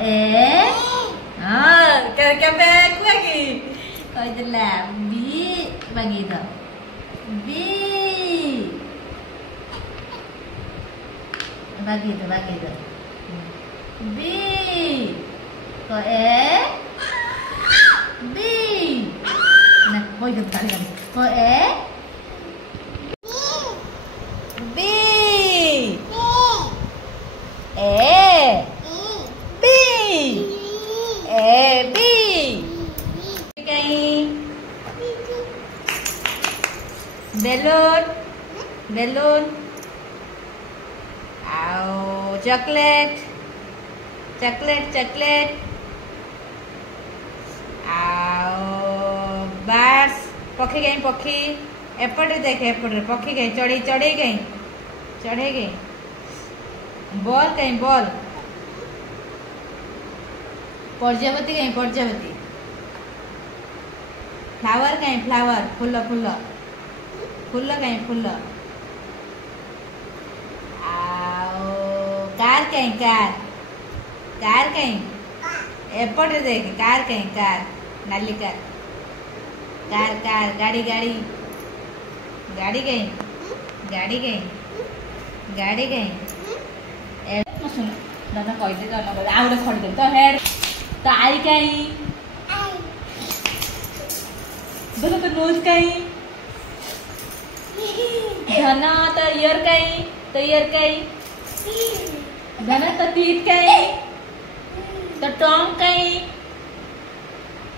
ए क्या बैग लगी कह दिला बी बागी द बी बागी द बी को ए बी ना कोई दम ताली को ए बी ए बी ए बी कहीं बेलून बेलून आओ चॉकलेट चॉकलेट चॉकलेट आओ बार्स पक्षी गई पक्षी एपटे देखे एपटे पक्षी गई चढ़ी चढ़े गई बॉल कहीं बॉल प्रजापति कहीं प्रजापति फ्लावर कहीं फ्लावर फूल फूल फूल कहीं फूल कार कहीं कार कहीं एपटे देख कार कहीं कार नाली कार कार कार गाड़ी गाड़ी गाड़ी कहीं गाड़ी कहीं गाड़ी कहीं सुन दादा कहते आ गए खड़ी तो हेड तो आई कहीं देखो तो नोज कहीं धना तो ईयर कहीं धना तो तीत कहीं तो टॉन्ग कहीं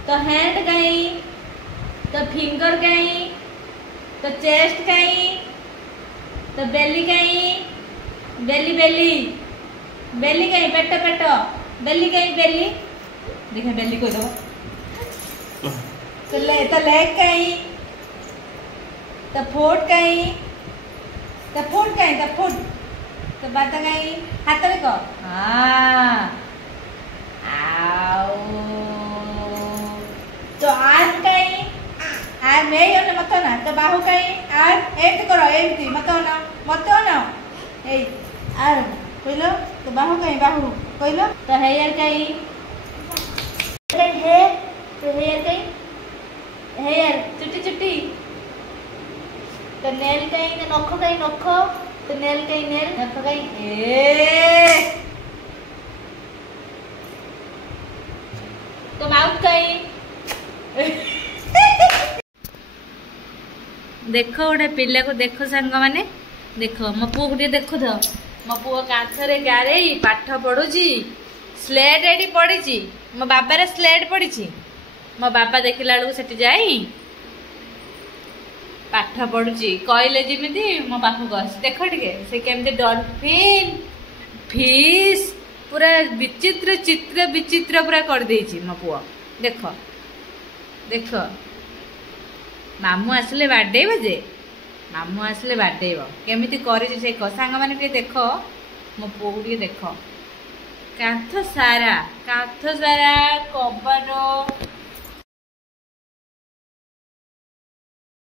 तो हैंड कहीं तो फिंगर कहीं तो चेस्ट कहीं तो बेली कहीं बेली बेली बेली कहीं पेट पेट बेली कहीं बेली देखा बेली को दो तो लेग कहीं तो फुट कहीं तो बात कहीं हाथ में को हाँ आओ तो आर्म कहीं आर्म यही होने मत ना तो बाहु कहीं आर्म एंड करो एंड मत ना ए आर्म कहलो तो बाहु कहीं बाहु कहलो तो हेयर कहीं हेयर तो हेयर कहीं हेयर चुट्टी चुट्टी तो नेल कहीं तो नख कहीं नख तो नेल कहीं नेल नख कहीं ए तो माउथ कहीं देख गोटे पिला को देख सांग मैंने देख मो पु गोटे देखु तो मो पु कांथरे गारे पाठ पढ़ुची स्लेट एटी पड़ी मो बाबार स्लेट पड़ी मो बाबा देखला बेलू से जाई पाठ पढ़ुची कहले जमी मो पाखक आस देख टे से केमती डॉल्फिन फिश पूरा विचित्र चित्र विचित्र पूरा कर देछि मो पुआ देख देख मामू आसले बाडेब जे मामू आसले बाडेब केमिति करिछि से सांग माने टे देख मो पुआ टे देख कांथ सारा कबर